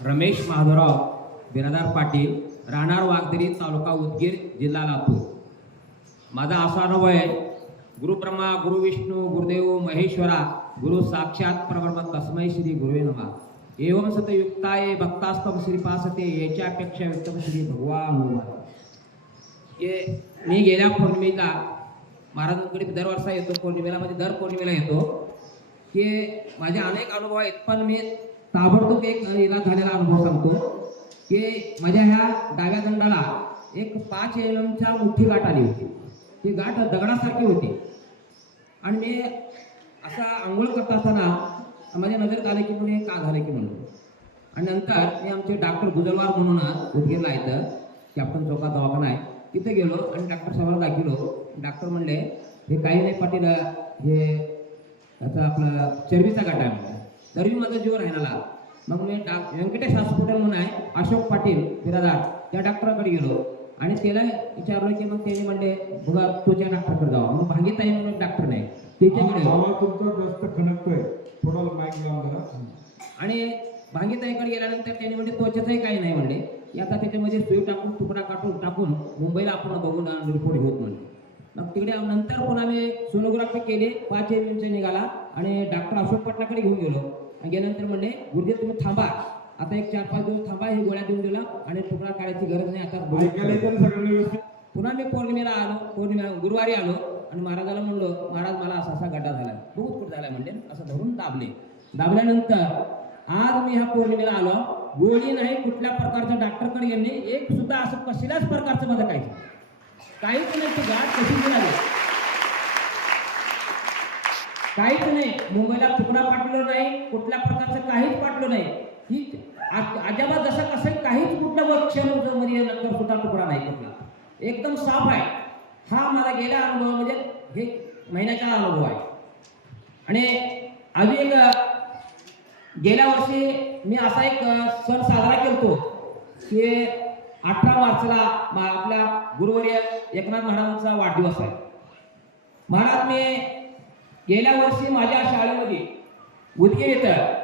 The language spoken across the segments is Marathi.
रमेश माधवराव बिरादार पाटील, राहणार वागदरी, तालुका उदगीर, जिल्हा लातूर. माझा असा अनुभव आहे, गुरुब्रह्मा गुरुविष्णू गुरुदेव महेश्वरा गुरु साक्षात परब्रह्म तस्मै श्री गुरुवे नमः. एवं सतयुक्ताये भक्तास्तव श्रीपासते याच्यापेक्षा व्यक्तम श्री भगवान. मी गेल्या पौर्णिमेला महाराजांकडे दरवर्षा येतो, पौर्णिमेला म्हणजे दर पौर्णिमेला येतो. की माझे अनेक अनुभव आहेत, पण मी ताबडतोब एक इलाज झालेला अनुभव सांगतो. की माझ्या ह्या डाव्या दंडाला एक 5 mm मोठी गाठ आली होती. ती गाठ दगडासारखी होती आणि मी असा आंघोळ करत असताना माझ्या नजरेत आले की म्हणे का झालं की म्हणून. आणि नंतर मी आमचे डॉक्टर गुजरवार म्हणून उदगीरला येतं, कॅप्टन चौकात दवाखाना आहे, तिथे गेलो आणि डॉक्टर साहेबांना दाखवलो. डॉक्टर म्हणले हे काही नाही पाटील, हे याचा आपला चरबीचा गाठा आहे म्हणला. तरी माझा जीव राहिला. मग मी व्यंकटेश हॉस्पिटल म्हणून आहे, अशोक पाटील बिरादार, त्या डॉक्टराकडे गेलो आणि त्याला विचारलं की मग त्याने म्हणले बघा तुझ्या डॉक्टरकडे जावा. मग भांगीताई म्हणून डॉक्टर नाही, त्याच्याकडे तुमचा जास्त खणकतोय, थोडा माईक लावून करा. आणि भांगीताईकडे गेल्यानंतर त्यांनी म्हणजे त्वचेचंही काही नाही म्हणले, आता त्याच्यामध्ये सुई टाकून तुकडा टाकून मुंबईला आपण बघून रिपोर्ट घेऊत म्हणले. मग तिकडे नंतर पुन्हा मी सोनोग्राफी केली, 5 mm निघाला आणि डॉक्टर अशोक पाटलाकडे घेऊन गेलो. आणि गेल्यानंतर म्हणले गुरुदेव तुम्ही थांबा, आता एक 4-5 दिवस थांबा, हे गोळ्या देऊन दिला आणि तुकडा काढायची गरज नाही आता. पुन्हा मी पौर्णिमेला आलो, गुरुवारी आलो आणि महाराजाला म्हणलो महाराज मला असा असा गड्डा झाला, खूप कुठं झाला म्हणले. असं धरून दाबल्यानंतर आज मी ह्या पौर्णिमेला आलो, गोळी नाही कुठल्या प्रकारच्या डॉक्टरकडे गेले, एक सुद्धा असं कसल्याच प्रकारचं माझं काहीच नाही. ती गाठ कशी मिळाली काहीच नाही. मुंबईला तुकडा पाठवलं नाही, कुठल्या प्रकारचं काहीच पाठवलं नाही. ही अजाबा जसं कसं काहीच कुठलं मध्ये नंतर कुठला तुकडा नाही कुठला, एकदम साफ आहे. हा मला गेल्या अनुभव म्हणजे हे महिन्याचा अनुभव आहे. आणि अजून एक गेल्या वर्षी मी असा एक सण साजरा केलतो की 18 मार्चला आपल्या गुरुवर्य एकनाथ महाराजांचा वाढदिवस आहे. महाराज मी गेल्या वर्षी माझ्या शाळेमध्ये उदगीर येतं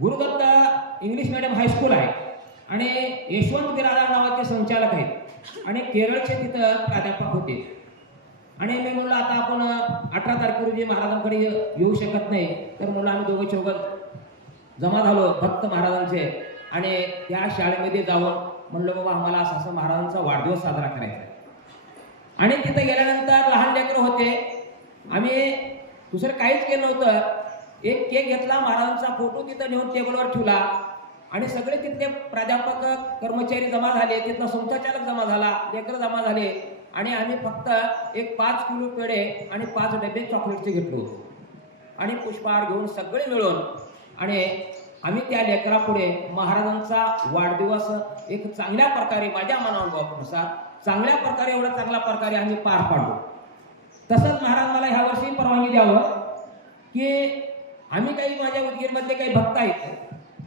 गुरुदत्त इंग्लिश मीडियम हायस्कूल आहे आणि यशवंत बिरादार नावाचे संचालक आहेत आणि केरळचे तिथं प्राध्यापक होते. आणि मी म्हणलं आता आपण 18 तारखे रोजी महाराजांकडे येऊ शकत नाही, तर म्हणलं आम्ही दोघं चौघं जमा झालो भक्त महाराजांचे आणि त्या शाळेमध्ये जाऊन म्हणलं बाबा आम्हाला असं महाराजांचा वाढदिवस साजरा करायचा आहे. आणि तिथे गेल्यानंतर लहान लेकरं होते, आम्ही दुसरं काहीच केलं नव्हतं. एक केक घेतला, महाराजांचा फोटो तिथं नेऊन टेबलवर ठेवला आणि सगळे तिथले प्राध्यापक कर्मचारी जमा झाले, तिथला संस्थाचालक जमा झाला, लेकरं जमा झाले आणि आम्ही फक्त एक 5 किलो पेढे आणि 5 डबे चॉकलेटचे घेतलो आणि पुष्पहार घेऊन सगळे मिळून आणि आम्ही त्या लेकरापुढे महाराजांचा वाढदिवस एक चांगल्या प्रकारे माझ्या मनानुभवानुसार चांगल्या प्रकारे एवढा चांगल्या प्रकारे आम्ही पार पाडलो. तसंच महाराज मला ह्या वर्षी परवानगी द्यावं की आम्ही काही माझ्या उदगीरमधले काही भक्त आहेत,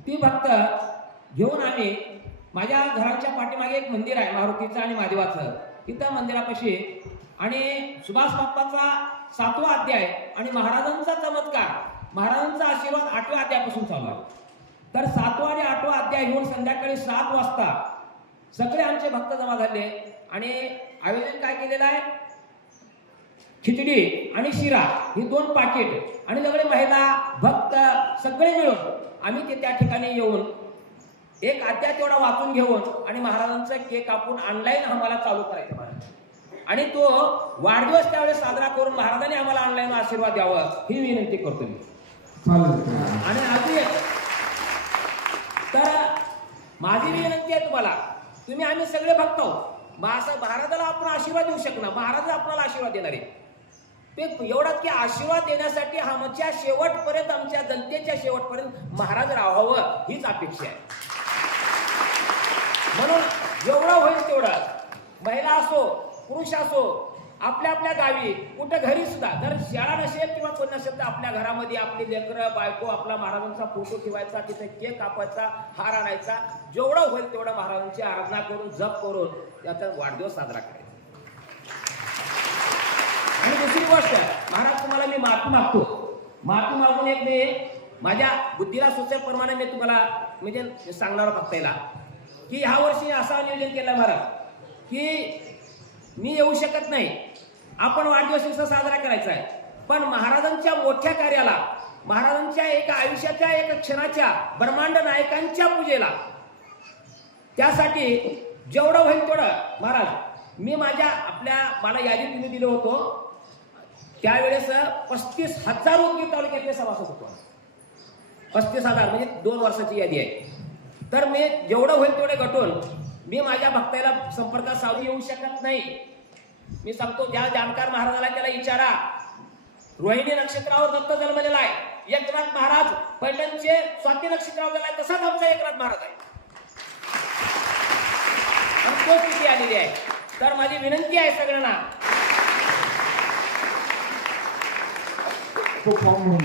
ती भक्त घेऊन आम्ही माझ्या घराच्या पाठीमागे एक मंदिर आहे मारुतीचं आणि महादेवाचं, तिथं मंदिरापाशी आणि सुभाष बाप्पाचा 7वा अध्याय आणि महाराजांचा चमत्कार, महाराजांचा आशीर्वाद 8व्या अध्यायापासून चालू आहे. तर 7वा आणि 8वा अध्याय घेऊन संध्याकाळी 7 वाजता सगळे आमचे भक्त जमा झाले आणि आयोजन काय केलेलं आहे, खिचडी आणि शिरा ही 2 पाकिट आणि सगळे महिला भक्त सगळे मिळून आम्ही ते त्या ठिकाणी येऊन एक अध्याय तेवढा वाचून घेऊन आणि महाराजांचा केक कापून ऑनलाईन आम्हाला चालू करायचा आणि तो वाढदिवस त्यावेळेस साजरा करून महाराजांनी आम्हाला ऑनलाईन आशीर्वाद द्यावा ही विनंती करतो मी. आणि अजून तर माझी विनंती आहे तुम्हाला, तुम्ही आम्ही सगळे भक्त आहोत, महाराजाला आपण आशीर्वाद देऊ शकणार, महाराज आपल्याला आशीर्वाद देणार आहे. ते एवढाच की आशीर्वाद देण्यासाठी आमच्या शेवटपर्यंत, आमच्या जनतेच्या शेवटपर्यंत महाराज राहावं हीच अपेक्षा आहे. म्हणून जेवढं होईल तेवढं, महिला असो पुरुष असो, आपल्या आपल्या गावी कुठं घरी सुद्धा जर शाळा नसेल किंवा कोण नसेल तर आपल्या घरामध्ये आपली लेकरं बायको आपला महाराजांचा फोटो ठेवायचा, तिथे केक कापायचा, हार आणायचा, जेवढं होईल तेवढं महाराजांची आराधना करून जप करून त्याचा वाढदिवस साजरा करायचा. आणि दुसरी गोष्ट, महाराज तुम्हाला मी माफी मागतो, माफी मागून एक मी माझ्या बुद्धीला सुचेप्रमाणे मी तुम्हाला म्हणजे सांगणार फक्त याला की ह्या वर्षी असा नियोजन केलं महाराज की मी येऊ शकत नाही, आपण वाढदिवस उत्सव साजरा करायचा आहे, पण महाराजांच्या मोठ्या कार्याला, महाराजांच्या एका आयुष्याच्या एका क्षणाच्या ब्रह्मांड नायकांच्या पूजेला, त्यासाठी जेवढं होईल तेवढं महाराज मी मला यादी तुम्ही दिलं होतं त्यावेळेस 35,000 उदगीर तालुक्यातले सभासद होतो. 35,000 म्हणजे 2 वर्षाची यादी आहे. तर मी जेवढं होईल तेवढे गटून मी माझ्या भक्ताला संपर्कात साधू येऊ शकत नाही. मी सांगतो ज्या जाणकार महाराजाला त्याला विचारा. रोहिणी नक्षत्रावर दत्त जन्मलेला आहे. एकनाथ महाराज पैठणचे स्वाती नक्षत्रावर झालाय, तसाच आमचा एकनाथ महाराज आहे. तो स्थिती आलेली आहे. तर माझी विनंती आहे सगळ्यांना तो फॉर्म म्हणून